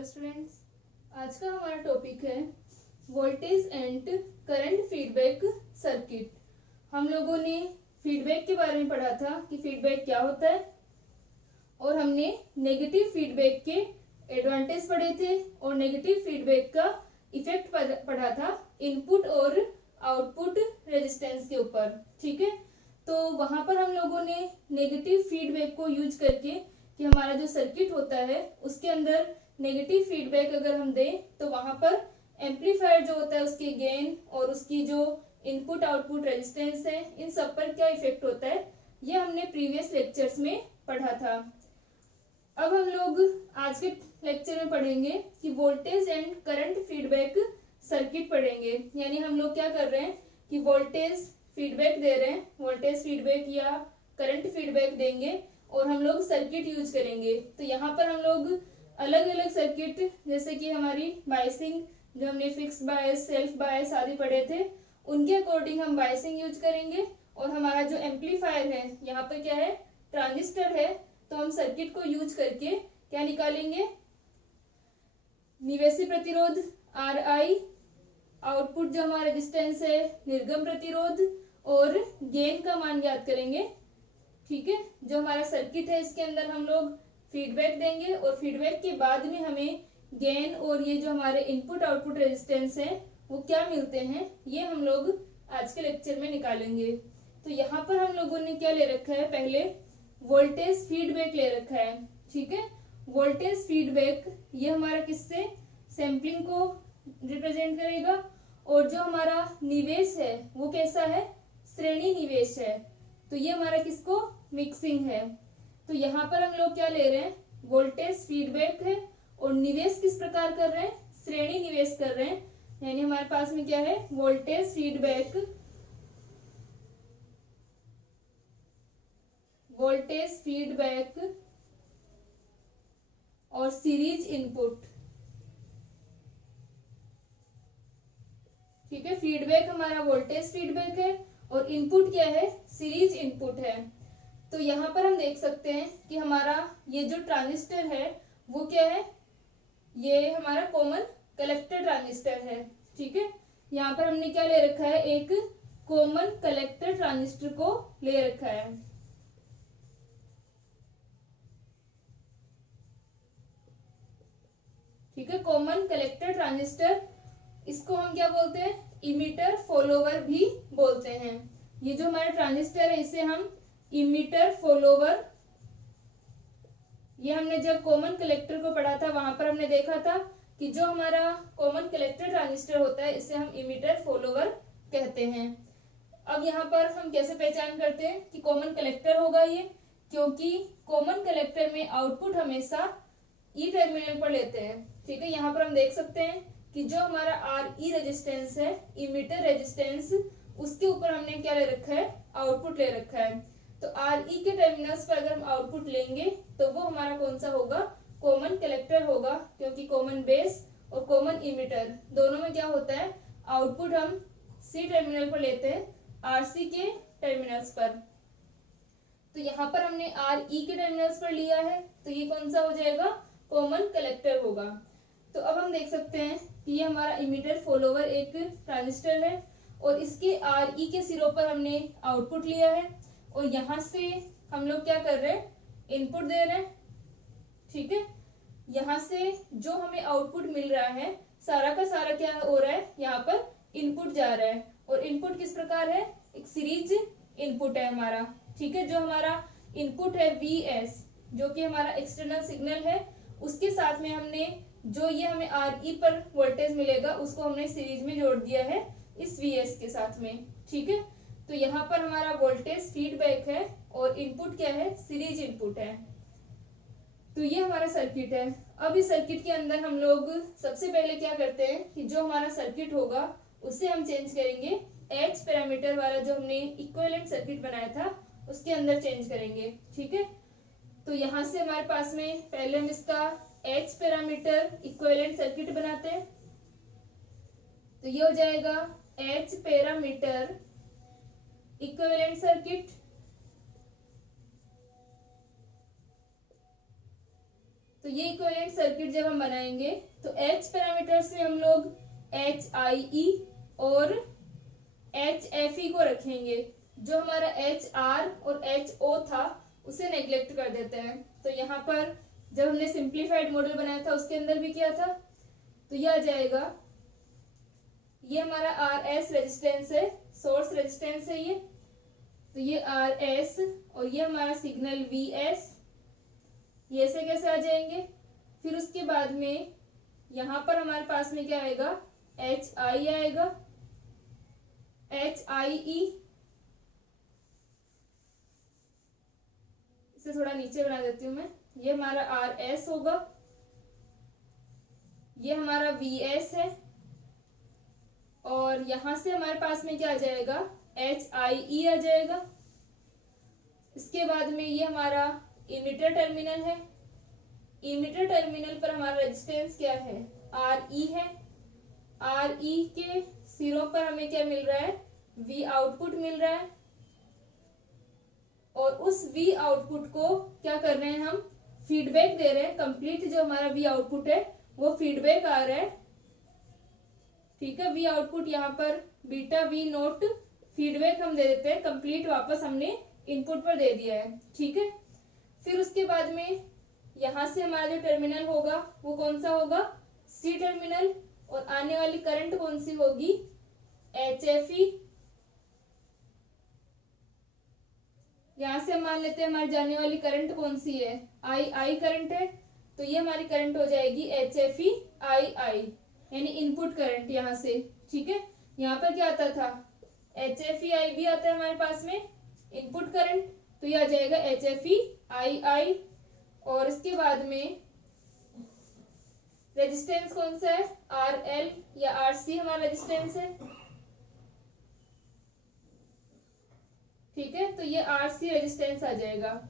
Hello students, आज का हमारा टॉपिक है voltage and current feedback circuit. हम लोगों ने फीडबैक के बारे में पढ़ा था कि फीडबैक क्या होता है, और हमने नेगेटिव फीडबैक के एडवांटेज पढ़े थे और नेगेटिव फीडबैक का इफेक्ट पढ़ा था इनपुट और आउटपुट रेजिस्टेंस के ऊपर। ठीक है, तो वहां पर हम लोगों ने नेगेटिव फीडबैक को यूज करके कि हमारा जो सर्किट होता है उसके अंदर नेगेटिव फीडबैक अगर हम दें तो वहां पर एम्पलीफायर जो होता है उसके गेन और उसकी जो इनपुट आउटपुट रेजिस्टेंस है इन सब पर क्या इफेक्ट होता है, ये हमने प्रीवियस लेक्चर्स में पढ़ा था। अब हम लोग आज के लेक्चर में पढ़ेंगे कि voltage and current feedback circuit पढ़ेंगे। यानी हम लोग क्या कर रहे हैं कि वोल्टेज फीडबैक दे रहे हैं, वोल्टेज फीडबैक या करंट फीडबैक देंगे और हम लोग सर्किट यूज करेंगे। तो यहाँ पर हम लोग अलग अलग सर्किट, जैसे कि हमारी बायसिंग जो हमने फिक्स बायस, सेल्फ बायस आदि पढ़े थे, उनके अकॉर्डिंग हम बायसिंग यूज करेंगे। और हमारा जो एम्पलीफायर है, यहाँ पर क्या है, ट्रांजिस्टर है, तो हम सर्किट को यूज करके क्या निकालेंगे, निवेशी प्रतिरोध आर आई, आउटपुट जो हमारा रेजिस्टेंस है, निर्गम प्रतिरोध और गेन का मान ज्ञात करेंगे। ठीक है, जो हमारा सर्किट है इसके अंदर हम लोग फीडबैक देंगे और फीडबैक के बाद में हमें गेन और ये जो हमारे इनपुट आउटपुट रेजिस्टेंस है वो क्या मिलते हैं, ये हम लोग आज के लेक्चर में निकालेंगे। तो यहाँ पर हम लोगों ने क्या ले रखा है, पहले वोल्टेज फीडबैक ले रखा है। ठीक है, वोल्टेज फीडबैक ये हमारा किससे, सैंपलिंग को रिप्रेजेंट करेगा, और जो हमारा निवेश है वो कैसा है, श्रेणी निवेश है। तो ये हमारा किसको, मिक्सिंग है। तो यहाँ पर हम लोग क्या ले रहे हैं, वोल्टेज फीडबैक है और निवेश किस प्रकार कर रहे हैं, श्रेणी निवेश कर रहे हैं। यानी हमारे पास में क्या है, वोल्टेज फीडबैक, वोल्टेज फीडबैक और सीरीज इनपुट। ठीक है, फीडबैक हमारा वोल्टेज फीडबैक है और इनपुट क्या है, सीरीज इनपुट है। तो यहाँ पर हम देख सकते हैं कि हमारा ये जो ट्रांजिस्टर है वो क्या है, ये हमारा कॉमन कलेक्टर ट्रांजिस्टर है। ठीक है, यहाँ पर हमने क्या ले रखा है, एक कॉमन कलेक्टर ट्रांजिस्टर को ले रखा है। ठीक है, कॉमन कलेक्टर ट्रांजिस्टर, इसको हम क्या बोलते हैं, इमीटर फॉलोवर भी बोलते हैं। ये जो हमारा ट्रांजिस्टर है इसे हम इमीटर फॉलोवर, ये हमने जब कॉमन कलेक्टर को पढ़ा था वहां पर हमने देखा था कि जो हमारा कॉमन कलेक्टर ट्रांजिस्टर होता है इसे हम इमीटर फॉलोवर कहते हैं। अब यहाँ पर हम कैसे पहचान करते हैं कि कॉमन कलेक्टर होगा ये, क्योंकि कॉमन कलेक्टर में आउटपुट हमेशा ई टर्मिनल पर लेते हैं। ठीक है, यहाँ पर हम देख सकते हैं कि जो हमारा आर ई रेजिस्टेंस है, इमीटर रेजिस्टेंस, उसके ऊपर हमने क्या ले रखा है, आउटपुट ले रखा है। तो आर ई के टर्मिनल्स पर अगर हम आउटपुट लेंगे तो वो हमारा कौन सा होगा, कॉमन कलेक्टर होगा, क्योंकि कॉमन बेस और कॉमन इमीटर दोनों में क्या होता है, आउटपुट हम सी टर्मिनल पर लेते हैं आर सी के टर्मिनल्स पर। तो यहाँ पर हमने आर ई के टर्मिनल्स पर लिया है, तो ये कौन सा हो जाएगा, कॉमन कलेक्टर होगा। तो अब हम देख सकते हैं कि ये हमारा इमीटर फॉलोवर एक ट्रांजिस्टर है और इसके आर ई के सिरों पर हमने आउटपुट लिया है और यहाँ से हम लोग क्या कर रहे हैं, इनपुट दे रहे हैं। ठीक है, यहाँ से जो हमें आउटपुट मिल रहा है सारा का सारा क्या हो रहा है, यहाँ पर इनपुट जा रहा है और इनपुट किस प्रकार है, एक सीरीज इनपुट है हमारा। ठीक है, जो हमारा इनपुट है VS, जो कि हमारा एक्सटर्नल सिग्नल है, उसके साथ में हमने जो ये हमें RE पर वोल्टेज मिलेगा उसको हमने सीरीज में जोड़ दिया है इस VS के साथ में। ठीक है, तो यहाँ पर हमारा वोल्टेज फीडबैक है और इनपुट क्या है, सीरीज इनपुट है। तो ये हमारा सर्किट है। अब इस सर्किट के अंदर हम लोग सबसे पहले क्या करते हैं कि जो हमारा सर्किट होगा उसे हम चेंज करेंगे, H पैरामीटर वाला जो हमने इक्विवेलेंट सर्किट बनाया था उसके अंदर चेंज करेंगे। ठीक है, तो यहाँ से हमारे पास में पहले हम इसका H पैरामीटर इक्विवेलेंट सर्किट बनाते हैं। तो ये हो जाएगा H पैरामीटर इक्विवेलेंट सर्किट। तो ये इक्विवेलेंट सर्किट जब हम बनाएंगे तो एच पैरामीटर्स में हम लोग एच आई ई और एच एफ ई को रखेंगे। जो हमारा एच आर और एच ओ था उसे नेग्लेक्ट कर देते हैं। तो यहाँ पर जब हमने सिंप्लीफाइड मॉडल बनाया था उसके अंदर भी किया था, तो ये आ जाएगा, ये हमारा आर एस रेजिस्टेंस है, सोर्स रेजिस्टेंस है ये, तो ये आर एस और ये हमारा सिग्नल वी एस, ये ऐसे कैसे आ जाएंगे। फिर उसके बाद में यहाँ पर हमारे पास में क्या आएगा, एच आई आएगा, एच आई ई, इसे थोड़ा नीचे बना देती हूँ मैं, ये हमारा आर एस होगा, ये हमारा वी एस है, और यहां से हमारे पास में क्या आ जाएगा, एच आई ई आ जाएगा। इसके बाद में ये हमारा इमीटर टर्मिनल है, इमीटर टर्मिनल पर हमारा रेजिस्टेंस क्या है, आर ई है, आर ई के सिरों पर हमें क्या मिल रहा है, वी आउटपुट मिल रहा है, और उस वी आउटपुट को क्या कर रहे हैं, हम फीडबैक दे रहे हैं। कंप्लीट जो हमारा वी आउटपुट है वो फीडबैक आ रहा है, ठीक है। वी आउटपुट यहाँ पर बीटा वी नोट फीडबैक हम दे देते हैं, कंप्लीट वापस हमने इनपुट पर दे दिया है, ठीक है। फिर उसके बाद में यहां से हमारा जो टर्मिनल होगा वो कौन सा होगा, सी टर्मिनल, और आने वाली करंट कौन सी होगी, एच एफ ई। यहां से हम मान लेते हैं हमारी जाने वाली करंट कौन सी है, आई करंट है, तो ये हमारी करंट हो जाएगी एच एफ ई आई, यानी इनपुट करंट यहाँ से, ठीक है। यहाँ पर क्या आता था, एच एफ ई आई भी आता है हमारे पास में इनपुट करंट, तो ये आ जाएगा एच एफ ई आई, और इसके बाद में रेजिस्टेंस कौन सा है, आर एल या आर सी हमारा रेजिस्टेंस है, ठीक है। तो ये आर सी रेजिस्टेंस आ जाएगा।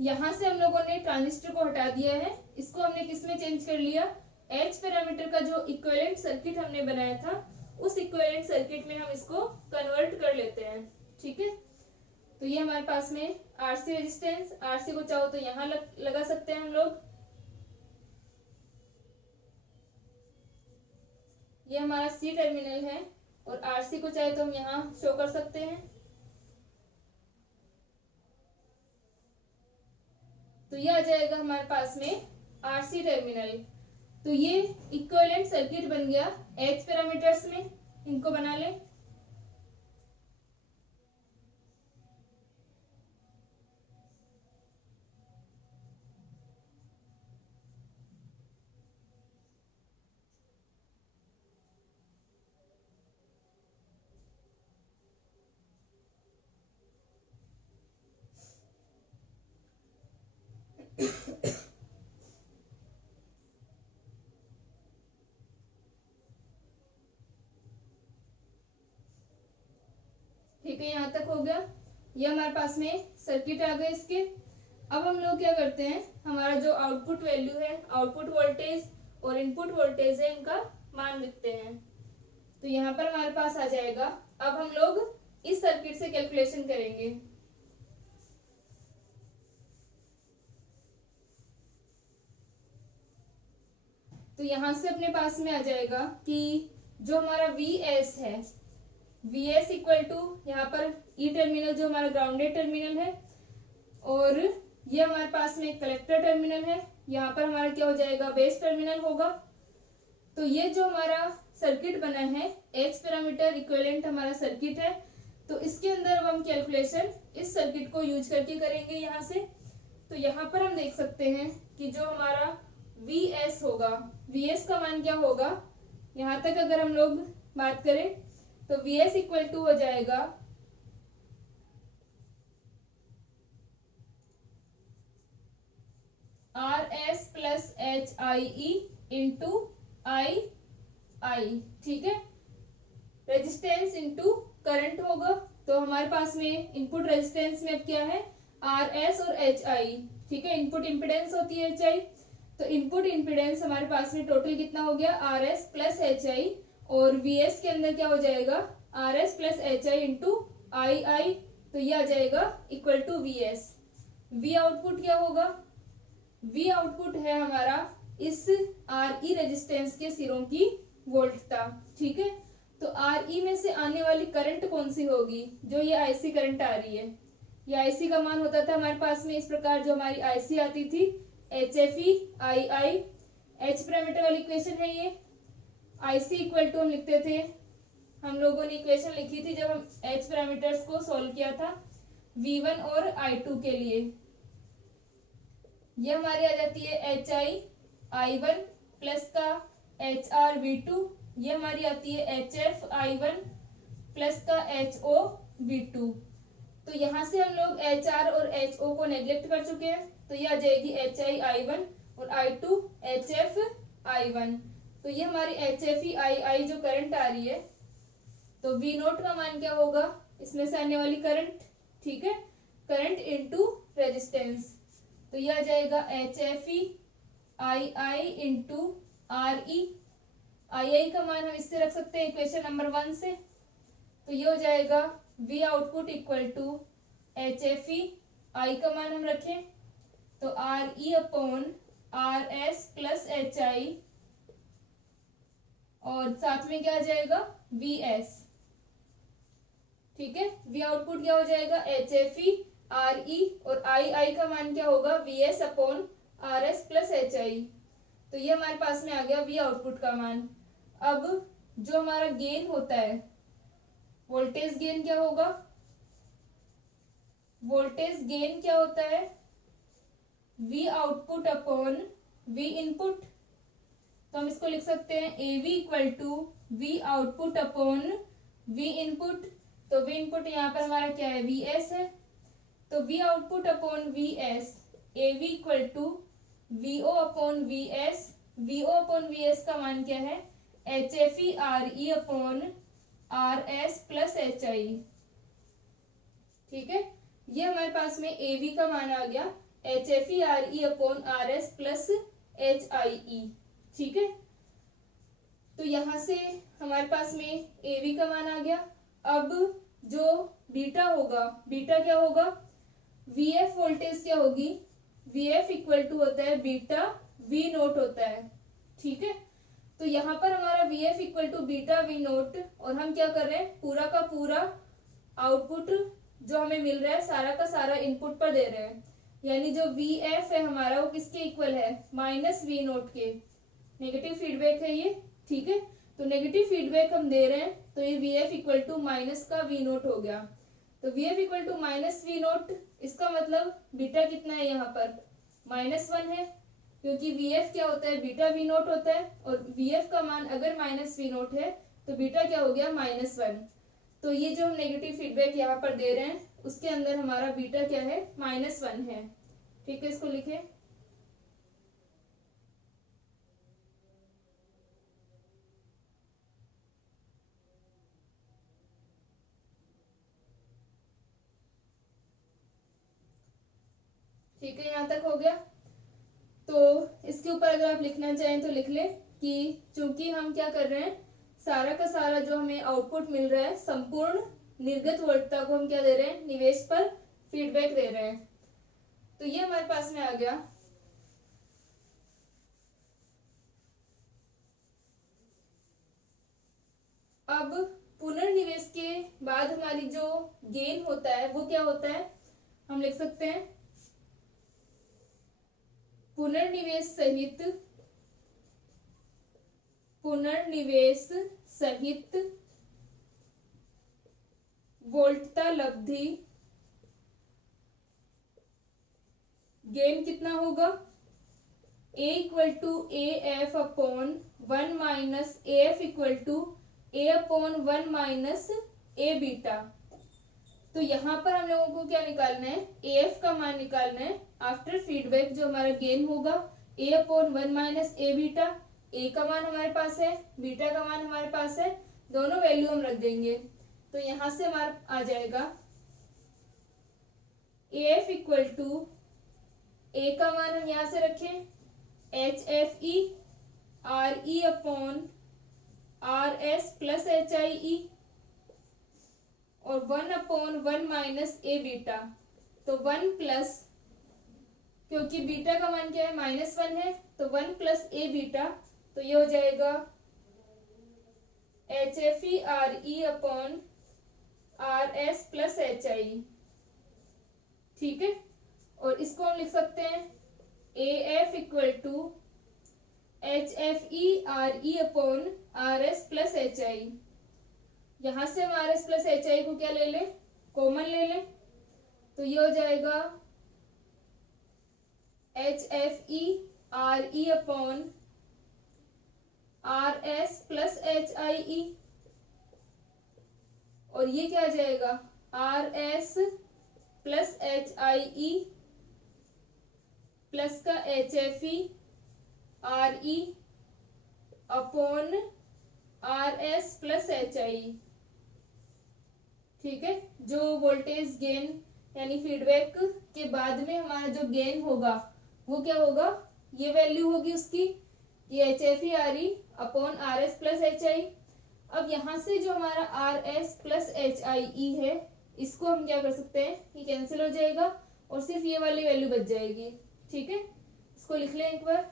यहां से हम लोगों ने ट्रांजिस्टर को हटा दिया है, इसको हमने किस में चेंज कर लिया, एच पैरामीटर का जो इक्विवेलेंट सर्किट हमने बनाया था उस इक्विवेलेंट सर्किट में हम इसको कन्वर्ट कर लेते हैं, ठीक है। तो ये हमारे पास में आरसी रेजिस्टेंस, आरसी को चाहो तो यहाँ लगा सकते हैं हम लोग, ये हमारा सी टर्मिनल है, और आरसी को चाहे तो हम यहाँ शो कर सकते हैं। तो ये आ जाएगा हमारे पास में आरसी टर्मिनल। तो ये इक्विवेलेंट सर्किट बन गया एच पैरामीटर्स में, इनको बना लें। ठीक है, यहाँ तक हो गया। ये हमारे पास में सर्किट आ गए इसके। अब हम लोग क्या करते हैं, हमारा जो आउटपुट वैल्यू है, आउटपुट वोल्टेज और इनपुट वोल्टेज है, इनका मान लिखते हैं। तो यहाँ पर हमारे पास आ जाएगा। अब हम लोग इस सर्किट से कैलकुलेशन करेंगे। तो यहाँ से अपने पास में आ जाएगा कि जो हमारा वी एस है, वी एस इक्वल टू यहाँ पर ई टर्मिनल जो हमारा ग्राउंडेड टर्मिनल है, और ये हमारे पास में कलेक्टर टर्मिनल है, यहाँ पर हमारा क्या हो जाएगा, बेस टर्मिनल होगा। तो ये जो हमारा सर्किट बना है एच पैरामीटर इक्विवेलेंट हमारा सर्किट है। तो इसके अंदर अब हम कैलकुलेशन इस सर्किट को यूज करके करेंगे यहाँ से। तो यहाँ पर हम देख सकते हैं कि जो हमारा वी एस होगा, वी एस का मान क्या होगा, यहाँ तक अगर हम लोग बात करें तो वी एस इक्वल टू हो जाएगा R S plus H I E into I I, ठीक है। रेजिस्टेंस इंटू करंट होगा। तो हमारे पास में इनपुट रेजिस्टेंस में अब क्या है, आर एस और एच आई, ठीक है। इनपुट इम्पिडेंस होती है एच आई। तो इनपुट इम्पिडेंस हमारे पास में टोटल कितना हो गया, R S plus H I, और वी एस के अंदर क्या हो जाएगा, R S plus H I into I I. तो ये आ जाएगा equal to V S. V output क्या होगा, वी आउटपुट है हमारा इस आर ई रेजिस्टेंस के सिरों की वोल्टता। ठीक है, तो आर ई में से आने वाली करंट कौन सी होगी, जो ये आईसी करंट आ रही है। ये आईसी का मान होता था हमारे पास में इस प्रकार, जो हमारी आईसी आती थी एच एफ ई आई आई, एच पैरामीटर वाली इक्वेशन है ये। आईसी इक्वल टू हम लिखते थे, हम लोगों ने इक्वेशन लिखी थी जब हम एच पैरामीटर्स को सॉल्व किया था V1 और I2 के लिए। ये हमारी आ जाती है एच आई I1 प्लस का एच आर V2, ये हमारी आती है एच एफ I1 प्लस का एच ओ V2। तो यहाँ से हम लोग एच आर और एच ओ को नेग्लेक्ट कर चुके हैं, तो ये आ जाएगी एच आई I1 और I2 एच एफ I1। तो ये हमारी एच एफ ई आई आई जो करंट आ रही है, तो वी नोट का मान क्या होगा, इसमें से आने वाली करंट। ठीक है, करंट इनटू रेजिस्टेंस, तो यह आ जाएगा H F E I I into R E. I I का मान हम इससे रख सकते हैं इक्वेशन नंबर 1 से, तो ये हो जाएगा V output equal to H F E I का मान हम रखें तो R E upon R S plus H I, और साथ में क्या आ जाएगा वी एस। ठीक है, वी आउटपुट क्या हो जाएगा एच एफ ई आर ई, और आई आई का मान क्या होगा we S upon R S plus H आई। तो ये हमारे पास में आ गया वी आउटपुट का मान। अब जो हमारा गेन होता है, वोल्टेज गेन क्या होगा, वोल्टेज गेन क्या होता है V output upon V input. तो हम इसको लिख सकते हैं A V equal to V output upon V input. तो वी इनपुट यहाँ पर हमारा क्या है वी एस है, तो V output upon V S, A V equal to V O upon V S. V O upon V S का मान क्या है H F E R E upon R S plus H I. ठीक है, ये हमारे पास में ए वी का मान आ गया H F E R E upon R S plus H I E. ठीक है, तो यहां से हमारे पास में ए वी का मान आ गया। अब जो बीटा होगा, बीटा क्या होगा वी एफ वोल्टेज क्या होगी, वी एफ इक्वल टू होता है बीटा वी नोट होता है। ठीक है, तो यहाँ पर हमारा V F equal to beta V naught, और हम क्या कर रहे हैं पूरा का पूरा आउटपुट जो हमें मिल रहा है सारा का सारा इनपुट पर दे रहे हैं, यानी जो वी एफ है हमारा वो किसके इक्वल है माइनस वी नोट के। नेगेटिव फीडबैक है ये। ठीक है, तो नेगेटिव फीडबैक हम दे रहे हैं, तो ये V F equal to minus का वी नोट हो गया। तो V F equal to minus V naught, इसका मतलब बीटा कितना है यहाँ पर -1 है, क्योंकि वी एफ क्या होता है बीटा वी नोट होता है, और वी एफ का मान अगर माइनस वी नोट है तो बीटा क्या हो गया -1। तो ये जो हम नेगेटिव फीडबैक यहाँ पर दे रहे हैं उसके अंदर हमारा बीटा क्या है -1 है। ठीक है, इसको लिखे ठीक है, यहाँ तक हो गया। तो इसके ऊपर अगर आप लिखना चाहें तो लिख ले कि चूंकि हम क्या कर रहे हैं सारा का सारा जो हमें आउटपुट मिल रहा है संपूर्ण निर्गत वोल्टता को हम क्या दे रहे हैं निवेश पर फीडबैक दे रहे हैं। तो ये हमारे पास में आ गया। अब पुनर्निवेश के बाद हमारी जो गेन होता है वो क्या होता है, हम लिख सकते हैं पुनर्निवेश सहित वोल्टता लब्धि गेन कितना होगा A equal to A F upon 1 minus A F equal to A upon 1 minus A beta. तो यहाँ पर हम लोगों को क्या निकालना है ए एफ का मान निकालना है आफ्टर फीडबैक, जो हमारा गेन होगा ए अपॉन 1 माइनस ए बीटा। ए का मान हमारे पास है, बीटा का मान हमारे पास है, दोनों वैल्यू हम रख देंगे। तो यहाँ से हमारा आ जाएगा A F equal to A का मान हम यहाँ से रखें H F E R E upon R S plus H I E, और 1 अपॉन 1 माइनस ए बीटा। तो 1 प्लस क्योंकि बीटा का मान क्या है, -1 है, तो 1 प्लस ए बीटा, तो ये हो जाएगा HFE upon RS plus HI। ठीक है, और इसको हम लिख सकते हैं AF equal to HFE upon RS plus HI। यहां से हम RS प्लस HI को क्या ले लें, कॉमन ले लें, तो ये हो जाएगा HFE upon RS plus HIE, और ये क्या आ जाएगा RS प्लस HIE प्लस का HFE upon RS plus HIE। ठीक है, जो वोल्टेज गेन यानी फीडबैक के बाद में हमारा जो गेन होगा वो क्या होगा, ये वैल्यू होगी उसकी, ये HFE upon RS plus HI। अब यहाँ से जो हमारा RS प्लस HIE है, इसको हम क्या कर सकते हैं, ये कैंसिल हो जाएगा और सिर्फ ये वाली वैल्यू बच जाएगी। ठीक है, इसको लिख लें एक बार।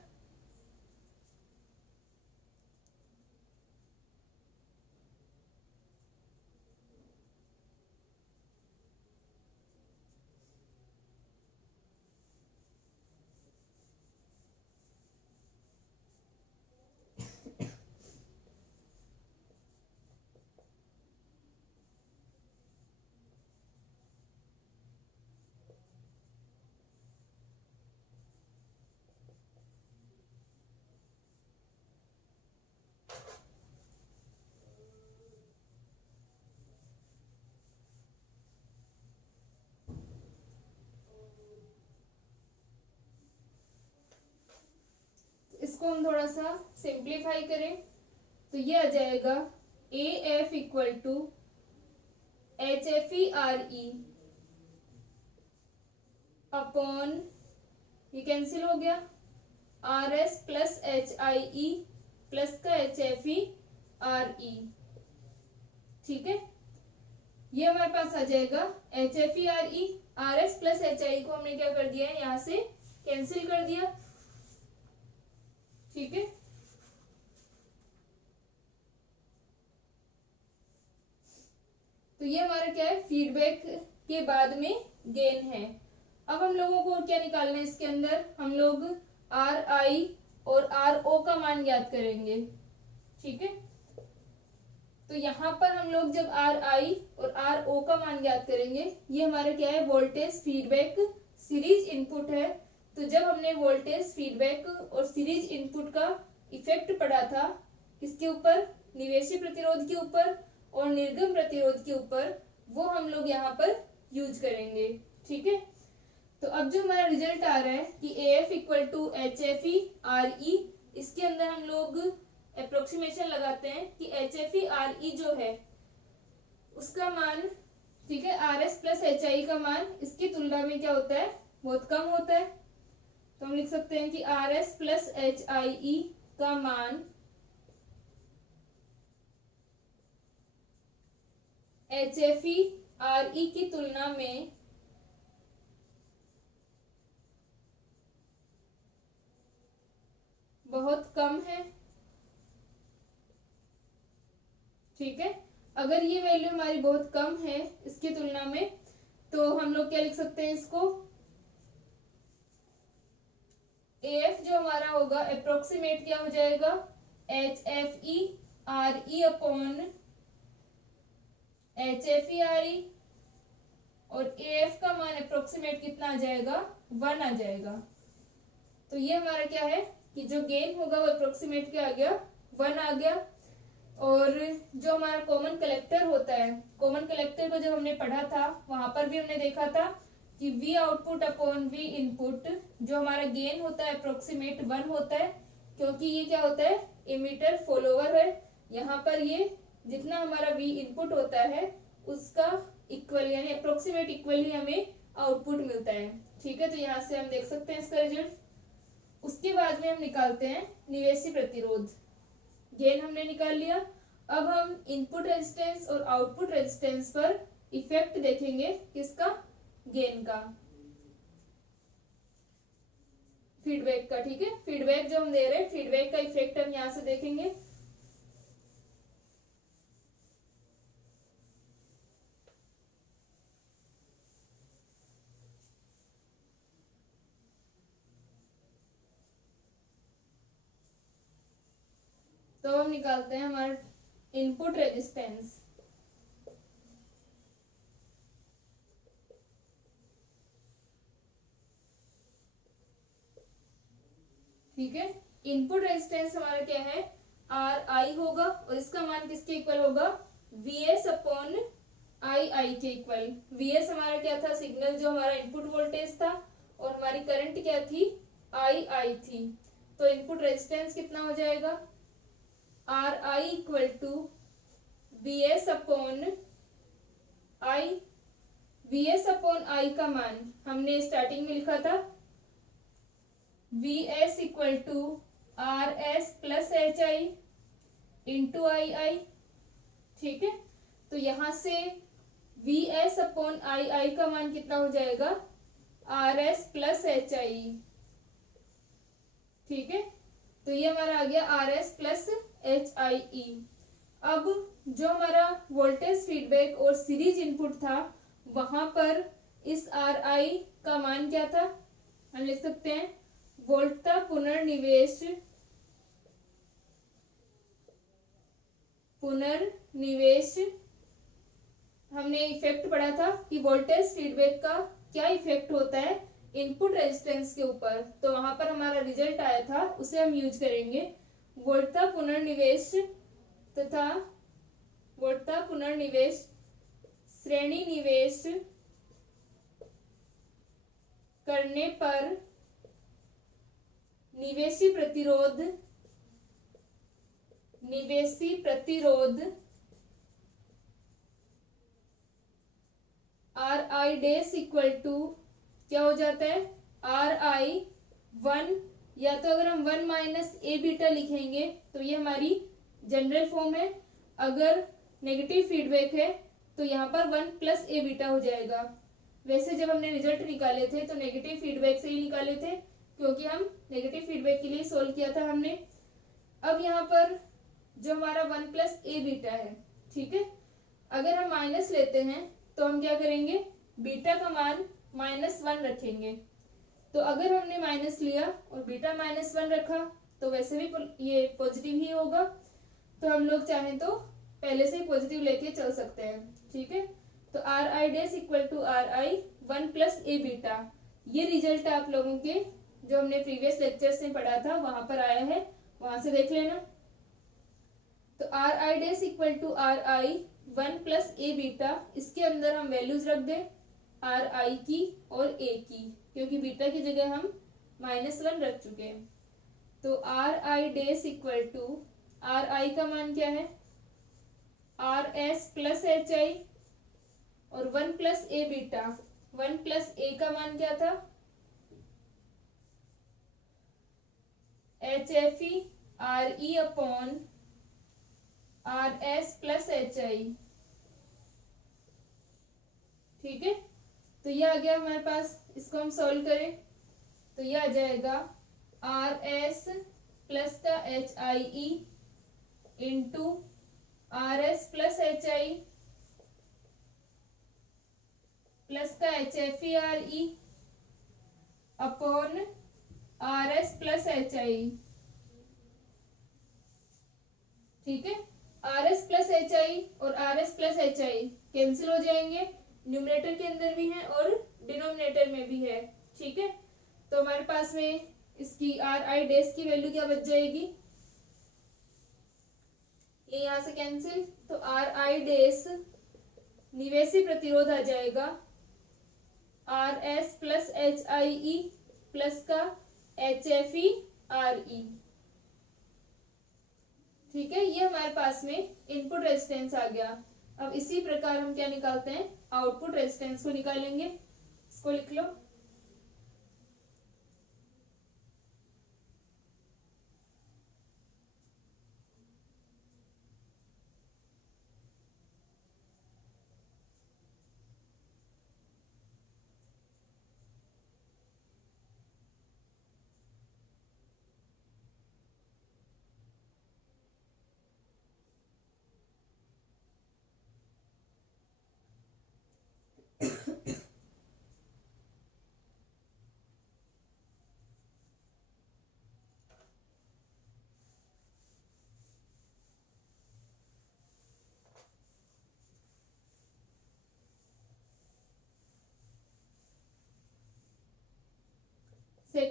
इसको हम थोड़ा सा सिंप्लीफाई करें तो ये आ जाएगा AF equal to HFE upon, ये कैंसिल हो गया, RS प्लस HIE प्लस का HFE। ठीक है, ये हमारे पास आ जाएगा HFE RS प्लस HI को हमने क्या कर दिया है, यहाँ से कैंसिल कर दिया। ठीक है, तो ये हमारा क्या है, फीडबैक के बाद में गेन है। अब हम लोगों को क्या निकालना है, इसके अंदर हम लोग RI और RO का मान ज्ञात करेंगे। ठीक है, तो यहाँ पर हम लोग जब RI और RO का मान ज्ञात करेंगे, ये हमारा क्या है, वोल्टेज फीडबैक सीरीज इनपुट है। तो जब हमने वोल्टेज फीडबैक और सीरीज इनपुट का इफेक्ट पढ़ा था, किसके ऊपर, निवेशी प्रतिरोध के ऊपर और निर्गम प्रतिरोध के ऊपर, वो हम लोग यहाँ पर यूज करेंगे। ठीक है, तो अब जो हमारा रिजल्ट आ रहा है कि AF इक्वल टू HFE इसके अंदर हम लोग अप्रोक्सीमेशन लगाते हैं कि HFE जो है उसका मान, ठीक है, RS प्लस HI का मान इसकी तुलना में क्या होता है, बहुत कम होता है। तो हम लिख सकते हैं कि RS प्लस HIE का मान HFE की तुलना में बहुत कम है। ठीक है, अगर ये वैल्यू हमारी बहुत कम है इसकी तुलना में, तो हम लोग क्या लिख सकते हैं, इसको AF जो हमारा होगा अप्रोक्सीमेट क्या हो जाएगा, HFE अपॉन HFE, और AF का मान अप्रोक्सीमेट कितना आ जाएगा, 1 आ जाएगा। तो ये हमारा क्या है कि जो गेन होगा वो अप्रोक्सीमेट क्या आ गया, 1 आ गया। और जो हमारा कॉमन कलेक्टर होता है, कॉमन कलेक्टर को जब हमने पढ़ा था वहां पर भी हमने देखा था कि V output upon V input, जो हमारा गेन होता है अप्रोक्सीमेट 1 होता है, क्योंकि ये क्या होता है, इमीटर फॉलोवर है। यहाँ पर ये जितना हमारा V इनपुट होता है उसका इक्वल यानी अप्रोक्सीमेट इक्वल ही हमें आउटपुट मिलता है। ठीक है, तो यहाँ से हम देख सकते हैं इसका रिजल्ट। उसके बाद में हम निकालते हैं निवेशी प्रतिरोध। गेन हमने निकाल लिया, अब हम इनपुट रेजिस्टेंस और आउटपुट रेजिस्टेंस पर इफेक्ट देखेंगे, किसका, गेन का। फीडबैक का। ठीक है, फीडबैक जो हम दे रहे हैं, फीडबैक का इफेक्ट हम यहाँ से देखेंगे। तो हम निकालते हैं हमारा इनपुट रेजिस्टेंस। ठीक है, इनपुट रेजिस्टेंस हमारा क्या है, आर आई होगा, और इसका मान किसके इक्वल होगा, वी एस अपॉन आई आई के इक्वल। वी एस हमारा क्या था, सिग्नल जो हमारा इनपुट वोल्टेज था, और हमारी करंट क्या थी, आई आई थी। तो इनपुट रेजिस्टेंस कितना हो जाएगा, R I equal to V S upon I. V S upon I का मान हमने स्टार्टिंग में लिखा था V S equal to R S plus H I into I I. ठीक है, तो यहां से V S upon I I का मान कितना हो जाएगा, R S plus H I. ठीक है, तो ये हमारा आ गया R S plus H I E. अब जो हमारा वोल्टेज फीडबैक और सीरीज इनपुट था, वहां पर इस आर आई का मान क्या था, हम लिख सकते हैं वोल्टता पुनर्निवेश। हमने इफेक्ट पढ़ा था कि वोल्टेज फीडबैक का क्या इफेक्ट होता है इनपुट रेजिस्टेंस के ऊपर, तो वहां पर हमारा रिजल्ट आया था, उसे हम यूज करेंगे। वोल्टता पुनर्निवेश तथा वोल्टता पुनर्निवेश श्रेणी निवेश करने पर निवेशी प्रतिरोध R I dash equal to क्या हो जाता है, आर आई वन, या तो अगर हम वन माइनस ए बीटा लिखेंगे तो ये हमारी जनरल फॉर्म है। अगर नेगेटिव फीडबैक है तो यहाँ पर वन प्लस ए बीटा हो जाएगा। वैसे जब हमने रिजल्ट निकाले थे तो नेगेटिव फीडबैक से ही निकाले थे, क्योंकि हम नेगेटिव फीडबैक के लिए सोल्व किया था हमने। अब यहाँ पर जो हमारा वन प्लस ए बीटा है, ठीक है, अगर हम माइनस लेते हैं तो हम क्या करेंगे, बीटा का मान माइनस वन रखेंगे। तो अगर हमने माइनस लिया और बीटा माइनस वन रखा तो वैसे भी ये पॉजिटिव ही होगा, तो हम लोग चाहें तो पहले से ही पॉजिटिव लेके चल सकते हैं। ठीक है, तो R I dash equal to R I one plus A beta, ये रिजल्ट आप लोगों के जो हमने प्रीवियस लेक्चर्स में पढ़ा था वहां पर आया है, वहां से देख लेना। तो R I dash equal to R I one plus A beta, इसके अंदर हम वैल्यूज रख दें आर आई की और ए की, क्योंकि बीटा की जगह हम माइनस वन रख चुके हैं। तो R I dash equal to R I का मान क्या है, R S plus H I, और one plus A beta, one plus A का मान क्या था, H F E R E upon R S plus H I. ठीक है, तो ये आ गया हमारे पास, इसको हम सॉल्व करें तो ये आ जाएगा आर एस प्लस का H I E into R S plus H I plus का H F E R E upon R S plus H I. ठीक है, R S plus H I और R S plus H I cancel हो जाएंगे, numerator के अंदर भी है और डिनोमिनेटर में भी है। ठीक है, तो हमारे पास में इसकी आर आई डेस की वैल्यू क्या बच जाएगी, ये यहां से कैंसिल, तो आर आई डेस निवेशी प्रतिरोध आ जाएगा R S plus H I E plus का H F E R E. ठीक है, ये हमारे पास में इनपुट रेजिस्टेंस आ गया। अब इसी प्रकार हम क्या निकालते हैं, आउटपुट रेजिस्टेंस को निकालेंगे। इसको लिख लो,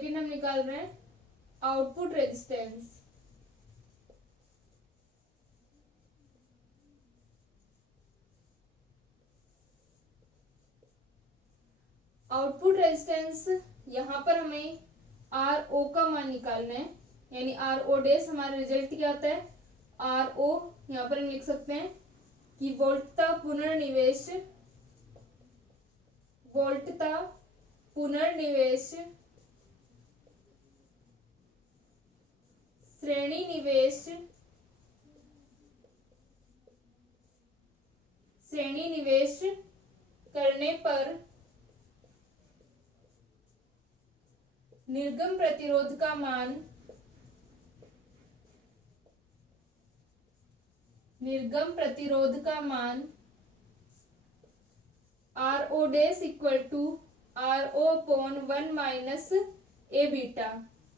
सेकंड हम निकाल रहे हैं आउटपुट रेजिस्टेंस। आउटपुट रेजिस्टेंस यहाँ पर हमें आर ओ का मान निकालना है, यानी आर ओ डेस हमारा रिजल्ट क्या आता है, आर ओ यहाँ पर हम लिख सकते हैं कि वोल्टता पुनर्निवेश श्रेणी निवेश करने पर निर्गम प्रतिरोध का मान R O dash equal to R O upon 1 minus A beta.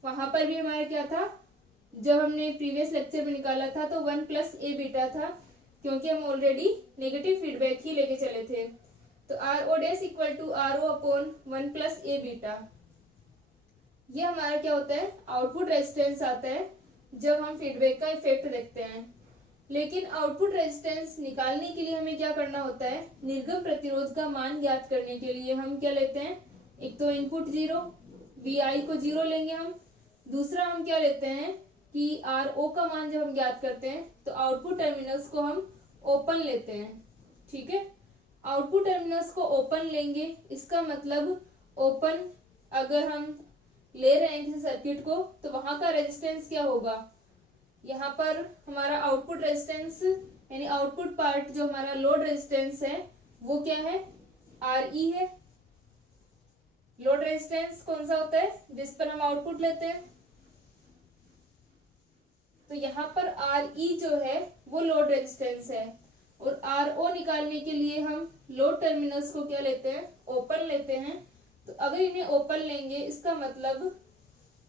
वहां पर भी हमारा क्या था, जब हमने प्रीवियस लेक्चर में निकाला था तो 1 प्लस ए बीटा था, क्योंकि हम ऑलरेडी नेगेटिव फीडबैक ही लेके चले थे। तो R O dash equal to R O upon 1 plus A beta, ये हमारा क्या होता है, आउटपुट रेजिस्टेंस आता है जब हम फीडबैक का इफेक्ट देखते हैं। लेकिन आउटपुट रेजिस्टेंस निकालने के लिए हमें क्या करना होता है, निर्गम प्रतिरोध का मान ज्ञात करने के लिए हम क्या लेते हैं, एक तो इनपुट जीरो, वी आई को जीरो लेंगे हम। दूसरा हम क्या लेते हैं कि आर ओ का मान जब हम ज्ञात करते हैं तो आउटपुट टर्मिनल्स को हम ओपन लेते हैं। ठीक है, आउटपुट टर्मिनल्स को ओपन लेंगे, इसका मतलब ओपन अगर हम ले रहे हैं किसी सर्किट को तो वहां का रेजिस्टेंस क्या होगा, यहाँ पर हमारा आउटपुट रेजिस्टेंस यानी आउटपुट पार्ट जो हमारा लोड रेजिस्टेंस है वो क्या है, आर ई है। लोड रेजिस्टेंस कौन सा होता है, जिस पर हम आउटपुट लेते हैं। तो यहाँ पर आर ई जो है वो लोड रेजिस्टेंस है, और आर ओ निकालने के लिए हम लोड टर्मिनल्स को क्या लेते हैं, ओपन लेते हैं। तो अगर इन्हें ओपन लेंगे इसका मतलब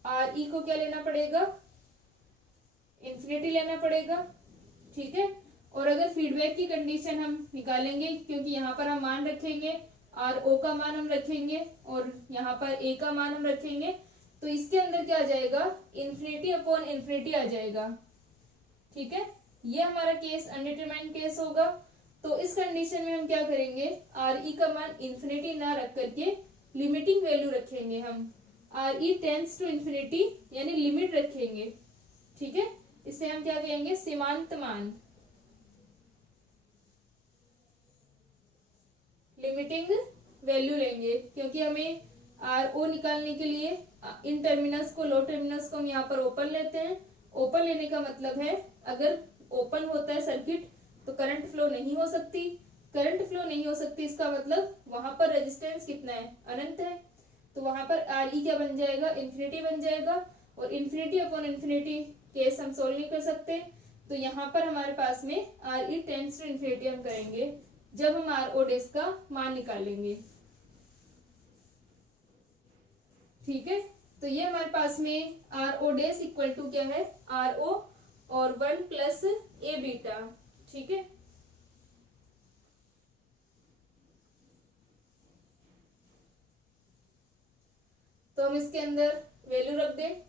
आर ई को क्या लेना पड़ेगा, इन्फिनिटी लेना पड़ेगा। ठीक है, और अगर फीडबैक की कंडीशन हम निकालेंगे, क्योंकि यहाँ पर हम मान रखेंगे आर ओ का मान हम रखेंगे और यहाँ पर ए का मान हम रखेंगे, तो इसके अंदर क्या आ जाएगा, इन्फिनिटी अपॉन इन्फिनिटी आ जाएगा। ठीक है, ये हमारा केस अनडिटरमाइंड केस होगा। तो इस कंडीशन में हम क्या करेंगे, आर ई का मान इन्फिनिटी ना रख करके लिमिटिंग वैल्यू रखेंगे, हम R E tends to infinity यानी लिमिट रखेंगे। ठीक है, इसे हम क्या कहेंगे, सीमांत मान, लिमिटिंग वैल्यू लेंगे, क्योंकि हमें आर ओ निकालने के लिए इन टर्मिनल्स को, लो टर्मिनल्स को हम यहाँ पर ओपन लेते हैं। ओपन लेने का मतलब है अगर ओपन होता है सर्किट तो करंट फ्लो नहीं हो सकती, करंट फ्लो नहीं हो सकती इसका मतलब वहां पर रेजिस्टेंस कितना है, अनंत है। तो वहां पर आर ई क्या बन जाएगा, इन्फिनिटी बन जाएगा, और इन्फिनिटी अपॉन इन्फिनिटी केस हम सोल्व नहीं कर सकते। तो यहाँ पर हमारे पास में R E tends to infinity हम करेंगे जब हम आर ओ डेस का मान निकालेंगे। ठीक है, तो ये हमारे पास में R O dash equal to क्या है, आर ओ और 1 प्लस ए बीटा। ठीक है, तो हम इसके अंदर वैल्यू रख दें।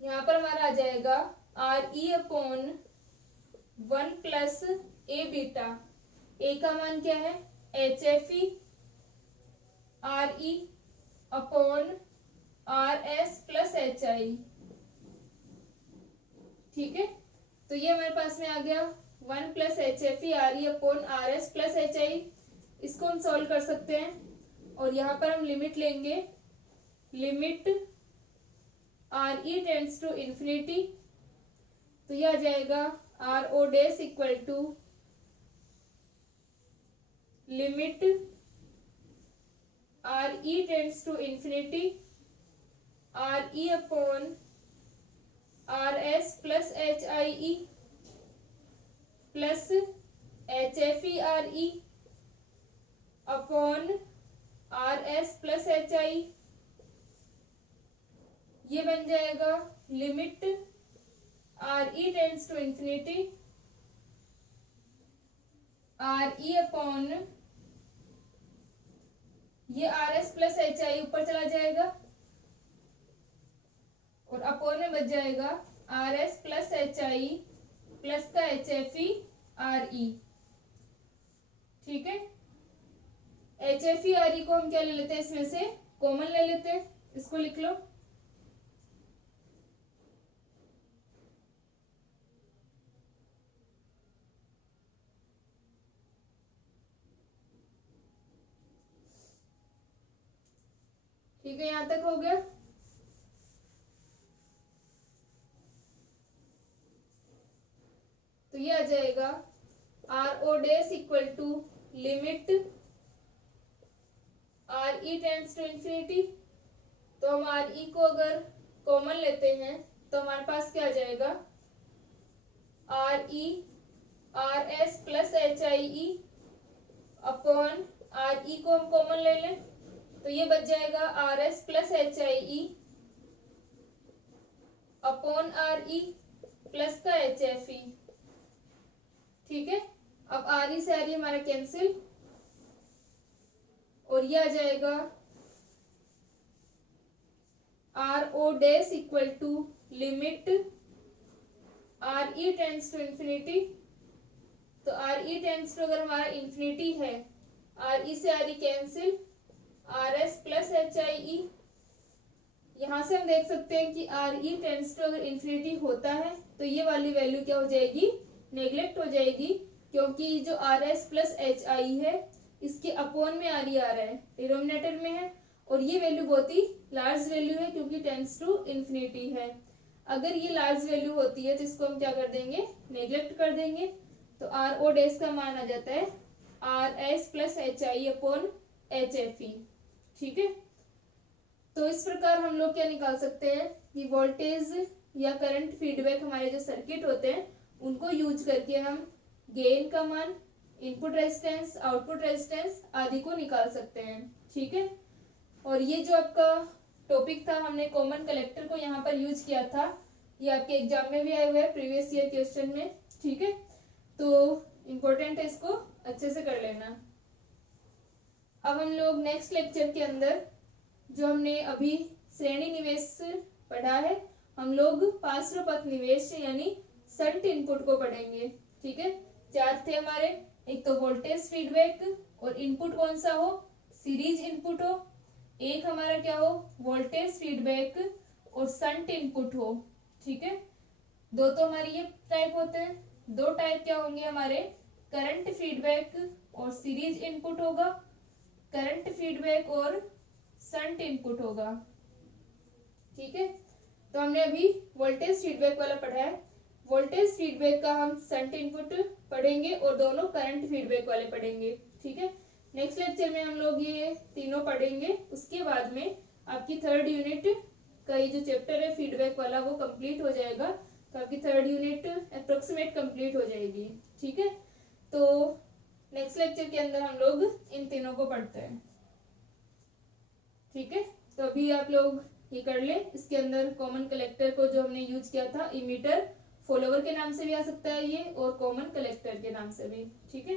यहाँ पर हमारा आ जाएगा are E upon 1 plus A beta. ए का मान क्या है, H F E, R E upon R S plus H I. ठीक है, तो ये हमारे पास में आ गया 1 plus H F E R E upon R S plus H आई। इसको हम सॉल्व कर सकते हैं, और यहाँ पर हम लिमिट लेंगे, limit R E tends to infinity. तो यह आ जाएगा R O dash equal to limit R E tends to infinity R E upon R S plus H I E plus H F E R E upon R S plus H I. ये बन जाएगा limit R E tends to infinity R E upon, ये R S plus H I ऊपर चला जाएगा, और upon में बच जाएगा R S plus H I plus का H F E R E. ठीक है, H F E R E को हम क्या ले लेते हैं, इसमें से कॉमन ले लेते हैं, इसको लिख लो। ठीक है, यहां तक हो गया। तो ये आ जाएगा R O dash equal to limit R E tends to infinity. तो हम आर ई को अगर कॉमन लेते हैं तो हमारे पास क्या आ जाएगा, R E R S plus H I E upon are E को हम कॉमन ले लें तो ये बच जाएगा R S plus H I E upon R E plus का एच एफ ई। ठीक है, अब आर ई से आर ई हमारा कैंसिल और ये आ जाएगा R O dash equal to limit R E tends to infinity. तो आर ई टेंड्स टू अगर हमारा इंफिनिटी है, आर ई से R E cancel, R S plus H I E. यहां से हम देख सकते हैं कि आर ई टेंड्स टू अगर इंफिनिटी होता है तो ये वाली वैल्यू क्या हो जाएगी, नेग्लेक्ट हो जाएगी, क्योंकि जो आर एस प्लस एच आई है इसके अपॉन में आर ई आ रहा है, डिनोमिनेटर में है, और ये वैल्यू बहुत ही लार्ज वैल्यू है क्योंकि टेंड्स टू इंफिनिटी है। अगर ये लार्ज वैल्यू होती है तो इसको हम क्या कर देंगे, नेग्लेक्ट कर देंगे। तो आर ओ डैश का मान आ जाता है आर एस प्लस एच आई अपॉन एच एफ ई। ठीक है, तो इस प्रकार हम लोग क्या निकाल सकते हैं कि वोल्टेज या करंट फीडबैक हमारे जो सर्किट होते हैं उनको यूज करके हम गेन का मान, इनपुट रेजिस्टेंस, आउटपुट रेजिस्टेंस आदि को निकाल सकते हैं। ठीक है, और ये जो आपका टॉपिक था हमने कॉमन कलेक्टर को यहाँ पर यूज किया था, ये आपके एग्जाम में भी आए हुए हैं प्रीवियस ईयर क्वेश्चन में। ठीक है, तो इम्पोर्टेंट है, इसको अच्छे से कर लेना। अब हम लोग नेक्स्ट लेक्चर के अंदर जो हमने अभी श्रेणी निवेश पढ़ा है, हम लोग पार्श्व निवेश यानी शंट इनपुट को पढ़ेंगे। ठीक है, चार थे हमारे, एक तो वोल्टेज फीडबैक और इनपुट कौन सा हो, सीरीज इनपुट हो, एक हमारा क्या हो, वोल्टेज फीडबैक और शंट इनपुट हो। ठीक है, दो तो हमारी ये टाइप होते हैं, दो टाइप क्या होंगे हमारे, करंट फीडबैक और सीरीज इनपुट होगा, करंट फीडबैक और शंट इनपुट होगा। ठीक है, तो हमने अभी वोल्टेज फीडबैक वाला पढ़ा है, वोल्टेज फीडबैक का हम शंट इनपुट पढ़ेंगे और दोनों करंट फीडबैक वाले पढ़ेंगे। ठीक है, नेक्स्ट लेक्चर में हम लोग ये तीनों पढ़ेंगे, उसके बाद में आपकी थर्ड यूनिट का ये जो चैप्टर है फीडबैक वाला वो कंप्लीट हो जाएगा, तो आपकी थर्ड यूनिट अप्रोक्सीमेट कंप्लीट हो जाएगी। ठीक है, तो नेक्स्ट लेक्चर के अंदर हम लोग इन तीनों को पढ़ते हैं। ठीक है, तो अभी आप लोग ये कर ले, इसके अंदर कॉमन कलेक्टर को जो हमने यूज किया था, इमीटर फॉलोवर के नाम से भी आ सकता है ये, और कॉमन कलेक्टर के नाम से भी। ठीक है।